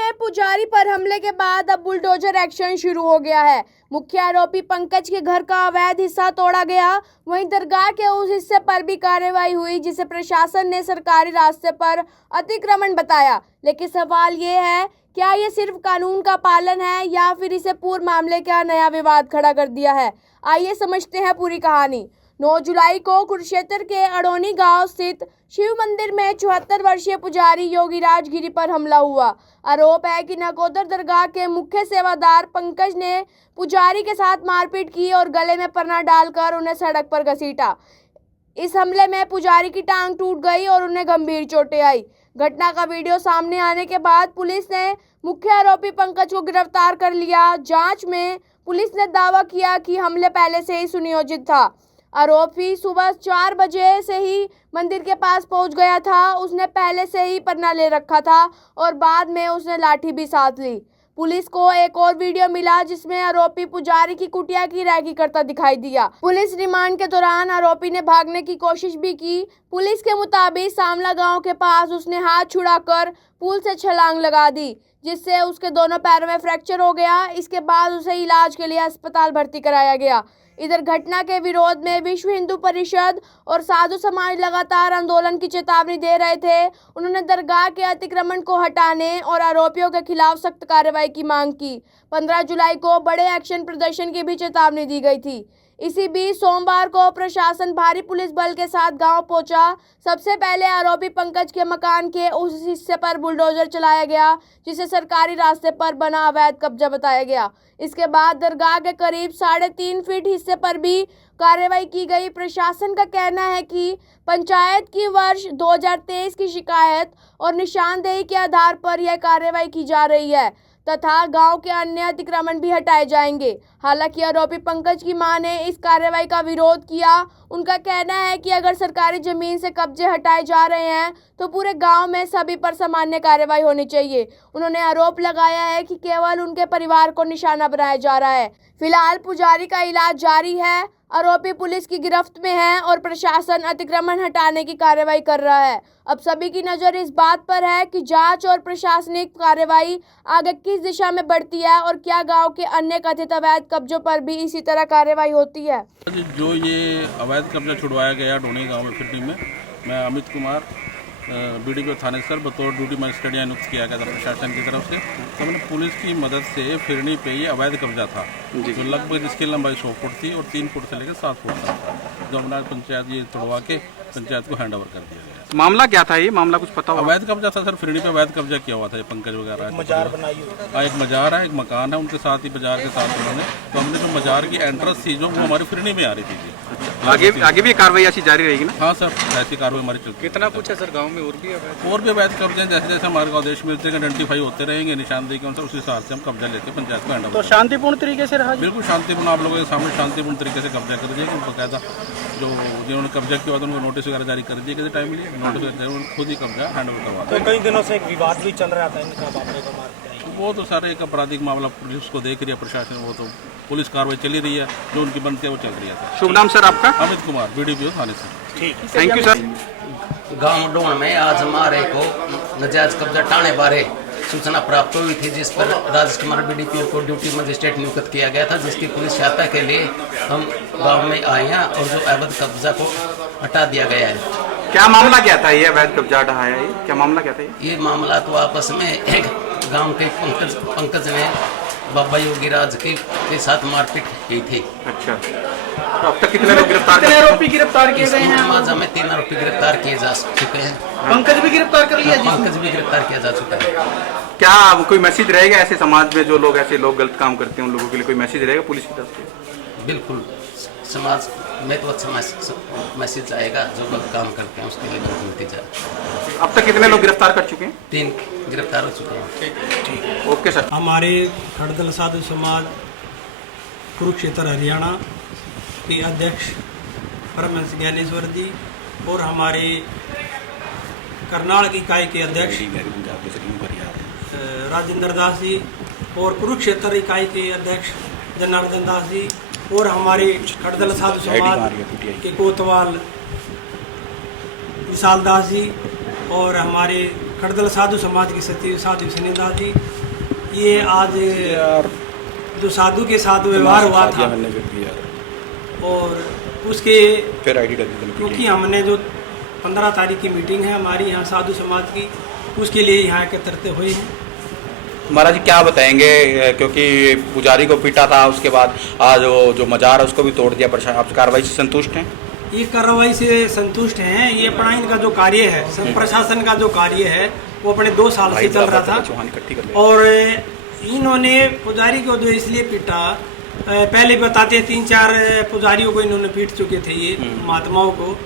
में पुजारी पर हमले के बाद अब बुलडोजर एक्शन शुरू हो गया है। मुख्य आरोपी पंकज के घर का अवैध हिस्सा तोड़ा गया, वहीं दरगाह के उस हिस्से पर भी कार्रवाई हुई जिसे प्रशासन ने सरकारी रास्ते पर अतिक्रमण बताया। लेकिन सवाल ये है, क्या ये सिर्फ कानून का पालन है या फिर इसे पूर्ण मामले का नया विवाद खड़ा कर दिया है? आइए समझते हैं पूरी कहानी। 9 जुलाई को कुरुक्षेत्र के अड़ोनी गांव स्थित शिव मंदिर में 74 वर्षीय पुजारी योगीराज गिरी पर हमला हुआ। आरोप है कि नकोदर दरगाह के मुख्य सेवादार पंकज ने पुजारी के साथ मारपीट की और गले में पन्ना डालकर उन्हें सड़क पर घसीटा। इस हमले में पुजारी की टांग टूट गई और उन्हें गंभीर चोटें आई। घटना का वीडियो सामने आने के बाद पुलिस ने मुख्य आरोपी पंकज को गिरफ्तार कर लिया। जांच में पुलिस ने दावा किया कि हमले पहले से ही सुनियोजित था। आरोपी सुबह 4 बजे से ही मंदिर के पास पहुंच गया था। उसने पहले से ही पन्ना ले रखा था और बाद में उसने लाठी भी साथ ली। पुलिस को एक और वीडियो मिला जिसमें आरोपी पुजारी की कुटिया की रैकी करता दिखाई दिया। पुलिस रिमांड के दौरान आरोपी ने भागने की कोशिश भी की। पुलिस के मुताबिक सामला गांव के पास उसने हाथ छुड़ाकर पुल से छलांग लगा दी, जिससे उसके दोनों पैरों में फ्रैक्चर हो गया। इसके बाद उसे इलाज के लिए अस्पताल भर्ती कराया गया। इधर घटना के विरोध में विश्व हिंदू परिषद और साधु समाज लगातार आंदोलन की चेतावनी दे रहे थे। उन्होंने दरगाह के अतिक्रमण को हटाने और आरोपियों के खिलाफ सख्त कार्रवाई की मांग की। 15 जुलाई को बड़े एक्शन प्रदर्शन की भी चेतावनी दी गई थी। इसी बीच सोमवार को प्रशासन भारी पुलिस बल के साथ गांव पहुंचा। सबसे पहले आरोपी पंकज के मकान के उस हिस्से पर बुलडोजर चलाया गया जिसे सरकारी रास्ते पर बना अवैध कब्जा बताया गया। इसके बाद दरगाह के करीब 3.5 फीट हिस्से पर भी कार्रवाई की गई। प्रशासन का कहना है कि पंचायत की वर्ष 2023 की शिकायत और निशानदेही के आधार पर यह कार्रवाई की जा रही है तथा गांव के अन्य अतिक्रमण भी हटाए जाएंगे। हालांकि आरोपी पंकज की मां ने इस कार्रवाई का विरोध किया। उनका कहना है कि अगर सरकारी जमीन से कब्जे हटाए जा रहे हैं तो पूरे गांव में सभी पर सामान्य कार्रवाई होनी चाहिए। उन्होंने आरोप लगाया है कि केवल उनके परिवार को निशाना बनाया जा रहा है। फिलहाल पुजारी का इलाज जारी है। आरोपी पुलिस की गिरफ्त में है और प्रशासन अतिक्रमण हटाने की कार्रवाई कर रहा है। अब सभी की नज़र इस बात पर है कि जांच और प्रशासनिक कार्रवाई आगे किस दिशा में बढ़ती है और क्या गांव के अन्य कथित अवैध कब्जों पर भी इसी तरह कार्रवाई होती है। जो ये अवैध कब्जा छुड़वाया गया अड़ोनी गाँव में फिरनी में, मैं अमित कुमार बीडीपीओ थाने सर बतौर ड्यूटी मजिस्ट्रेट नियुक्त किया गया था प्रशासन की तरफ से। तो मैंने पुलिस की मदद से फिरनी पे ये अवैध कब्जा था जो लगभग इसकी लंबाई 100 फुट थी और 3 फुट से लेकर 7 फुट तक था, जो हमारा पंचायत ये तोड़वा के पंचायत को हैंड ओवर कर दिया गया। मामला क्या था? ये मामला कुछ पता हुआ? अवैध कब्जा था सर, फिरनी पे अवैध कब्जा किया हुआ था। ये पंकज वगैरह एक मजार है, एक मकान है, उनके साथ ही बाजार के साथ उन्होंने, तो हमने जो मजार की एंट्रेंस थी जो वो हमारी फिरनी में आ रही थी। आगे भी कार्रवाई ऐसी जारी रहेगी ना? हाँ सर, ऐसी कार्रवाई हमारी चलती है। कितना कुछ है सर गाँव में और भी अवैध कब्जे जैसे जैसे हमारे को आदेश मिलते हैं आइडेंटिफाई होते रहेंगे निशानदेही के अनुसार, उस हिसाब से हम कब्जा लेके पंचायत को हैंड ओवर। तो शांतिपूर्ण तरीके से रहा? बिल्कुल शांतिपूर्ण, आप लोगों के सामने शांतिपूर्ण तरीके से कब्जा कर दिया। बकायदा जो जिन्होंने कब्जा किया था उनको नोटिस वगैरह जारी कर दिए गए टाइम लिए, नोटिस खुद ही कब्जा हैंड ओवर करवा। तो कई दिनों से एक विवाद भी चल रहा था इनका बापरे का मार। वो तो सारे एक आपराधिक मामला पुलिस को देख रही है प्रशासन, वो तो पुलिस कार्रवाई चली रही है, जो उनकी बनती है वो चल रही है। शुभ नाम सर आपका? अमित कुमार, बीडीपीओ थाने से। ठीक, थैंक यू सर। गांव डोन में आज हमारे को नजायज कब्जा टाने बारे सूचना प्राप्त हुई थी, जिस पर राजेश कुमार बीडीपीओ को ड्यूटी मजिस्ट्रेट नियुक्त किया गया था, जिसकी पुलिस सहायता के लिए हम गांव में आए हैं और जो अवैध कब्जा को हटा दिया गया है। क्या मामला क्या था? ये अवैध कब्जा हटाया है, क्या मामला क्या था? ये मामला तो आपस में एक गांव के पंकज ने बाबा योगीराज के साथ मारपीट की थी। अच्छा, तो अब तक कितने लोग गिरफ्तार किए गए हैं? हमें 3 आरोपी गिरफ्तार किए जा चुके हैं। पंकज भी गिरफ्तार कर लिया? पंकज भी गिरफ्तार किया जा चुका है। क्या कोई मैसेज रहेगा ऐसे समाज में जो लोग ऐसे लोग गलत काम करते हैं उन लोगों के लिए कोई मैसेज रहेगा पुलिस की तरफ से? बिल्कुल, समाज में तो अच्छा मैसेज आएगा, जो गलत काम करते हैं उसके लिए मिलती जाए। अब तक कितने लोग गिरफ्तार कर चुके हैं? 3 गिरफ्तार हो चुके हैं। Okay sir. हमारे खड़दल साधु समाज कुरुक्षेत्र हरियाणा के अध्यक्ष परमहंस ज्ञानेश्वर जी और हमारे करनाल की इकाई के अध्यक्ष राजेंद्र दास जी और कुरुक्षेत्र इकाई के अध्यक्ष जनार्दन दास जी और हमारे खड़दल साधु समाज के कोतवाल विशाल दास जी और हमारे खड़दल साधु समाज के सचिव साधु सनी दास जी ये आज जो साधु के साथ व्यवहार हुआ था और उसके क्योंकि हमने जो 15 तारीख की मीटिंग है हमारी यहाँ साधु समाज की, उसके लिए यहाँ एकत्रित हुए हैं। महाराज जी क्या बताएंगे, क्योंकि पुजारी को पीटा था, उसके बाद आज जो मजार है उसको भी तोड़ दिया, प्रशासन आप कार्रवाई से संतुष्ट हैं? ये कार्रवाई से संतुष्ट हैं। ये अपना इनका जो कार्य है, प्रशासन का जो कार्य है वो अपने 2 साल से चल रहा था और इन्होंने पुजारी को जो इसलिए पीटा, पहले बताते 3-4 पुजारियों को इन्होंने पीट चुके थे ये महात्माओं को,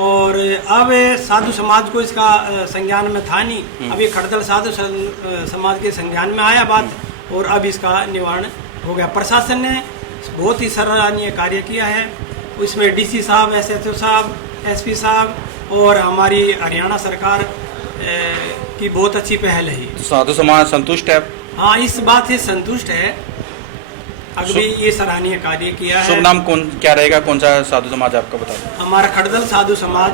और अब साधु समाज को इसका संज्ञान में था नहीं। अब ये खड़दल साधु समाज के संज्ञान में आया बात और अब इसका निवारण हो गया। प्रशासन ने बहुत ही सराहनीय कार्य किया है। इसमें डीसी साहब, SHO साहब, SP साहब और हमारी हरियाणा सरकार की बहुत अच्छी पहल है। तो साधु समाज संतुष्ट है? हाँ, इस बात से संतुष्ट है। अभी ये सराहनीय कार्य किया है। शुभ नाम क्या रहेगा, कौन सा साधु समाज आपका बता दें? हमारा खड़दल साधु समाज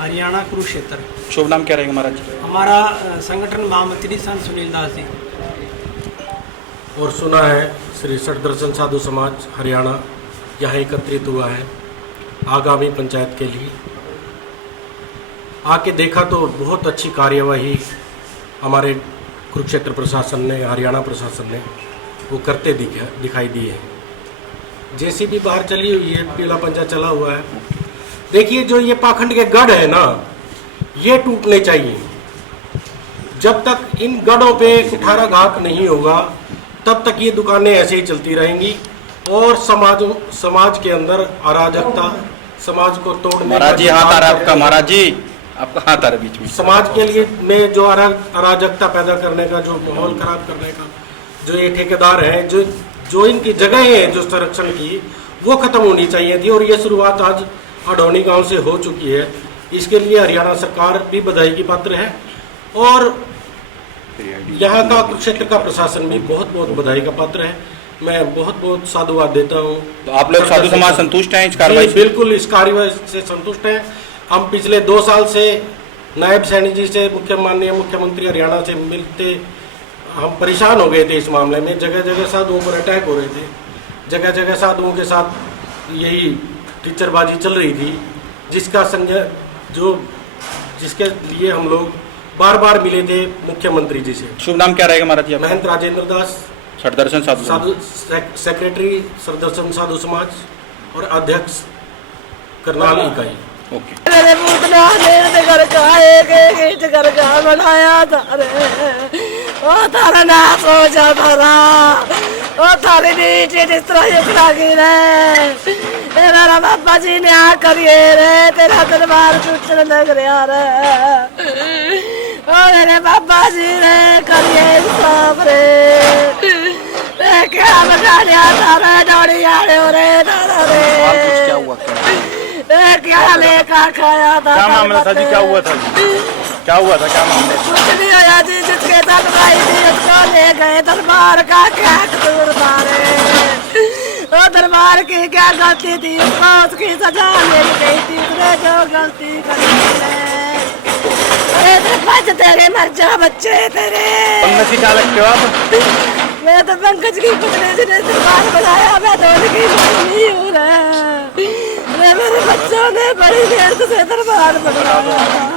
हरियाणा कुरुक्षेत्र। शुभ नाम क्या रहेगा महाराज? हमारा संगठन महामंत्री संत सुनील दास जी। और सुना है श्री सठदर्शन साधु समाज हरियाणा यहाँ एकत्रित हुआ है आगामी पंचायत के लिए। आके देखा तो बहुत अच्छी कार्यवाही हमारे कुरुक्षेत्र प्रशासन ने, हरियाणा प्रशासन ने वो करते दिखाई दी है। JCB बाहर चली हुई है, पीला पंजा चला हुआ है। देखिए जो ये पाखंड के गढ़ है ना, ये टूटने चाहिए। जब तक इन गढ़ों पे कुठाराघात नहीं होगा तब तक ये दुकानें ऐसे ही चलती रहेंगी और समाज के अंदर अराजकता, समाज को तोड़ने, महाराज जी हाथ आ रहा है आपका, महाराज जी आपका हाथ आ रहा है बीच में। समाज के लिए में जो अराजकता पैदा करने का, जो माहौल खराब करने का जो ये ठेकेदार हैं, जो इनकी जगह है जो संरक्षण की, वो खत्म होनी चाहिए थी और ये शुरुआत आज अडौनी गांव से हो चुकी है। इसके लिए हरियाणा सरकार भी बधाई की पात्र है और यहाँ का कुरुक्षेत्र का प्रशासन भी बहुत बहुत बधाई का पात्र है। मैं बहुत बहुत साधुवाद देता हूँ। तो आप लोग साधु समाज संतुष्ट हैं इस कार्रवाई से? बिल्कुल इस कार्रवाई से संतुष्ट हैं। हम पिछले 2 साल से नायब सैनी जी से, माननीय मुख्यमंत्री हरियाणा से मिलते हम परेशान हो गए थे इस मामले में। जगह जगह साधुओं पर अटैक हो रहे थे, जगह जगह साधुओं के साथ यही टीचरबाजी चल रही थी, जिसके लिए हम लोग बार बार मिले थे मुख्यमंत्री जी से। शुभ नाम क्या रहेगा महाराज जी? महंत राजेंद्र दास, सठदर्शन साधु सेक्रेटरी सठदर्शन साधु समाज और अध्यक्ष करनाल इकाई। ओके। मेरे पूतना ने घर का एक घर का बनाया था रे, ओ थारा ना सोचा थारा, ओ थारे नीचे जिस तरह ये खरागी रे, तेरा बाबा जी ने आ करिए रे, तेरा दरबार टूटने लग रहा रे, ओ मेरे बाबा जी ने करिए इंसाफ रे, क्या बना लिया थारा डोरी आड़े हो रे थारा रे। क्या हुआ, क्या लेकर खाया था? क्या मामला था जी? क्या हुआ था जी? क्या हुआ था? क्या मामला? कुछ नहीं होया जी, जिसके साथ भाई थी उसको ले गए दरबार का, क्या कसूर था रे? वो दरबार की क्या गलती थी, उसको उसकी सजा मिल गई थी, उसने जो गलती करी है। बच तेरे, मर जा बच्चे तेरे। पंकज क्या लगते हो आप? मैं तो पंकज की पुतले से दरबार बनाया, मैं तो उनकी नहीं हूँ रे। मेरे बच्चों ने बड़ी देर से दरबार बनाया।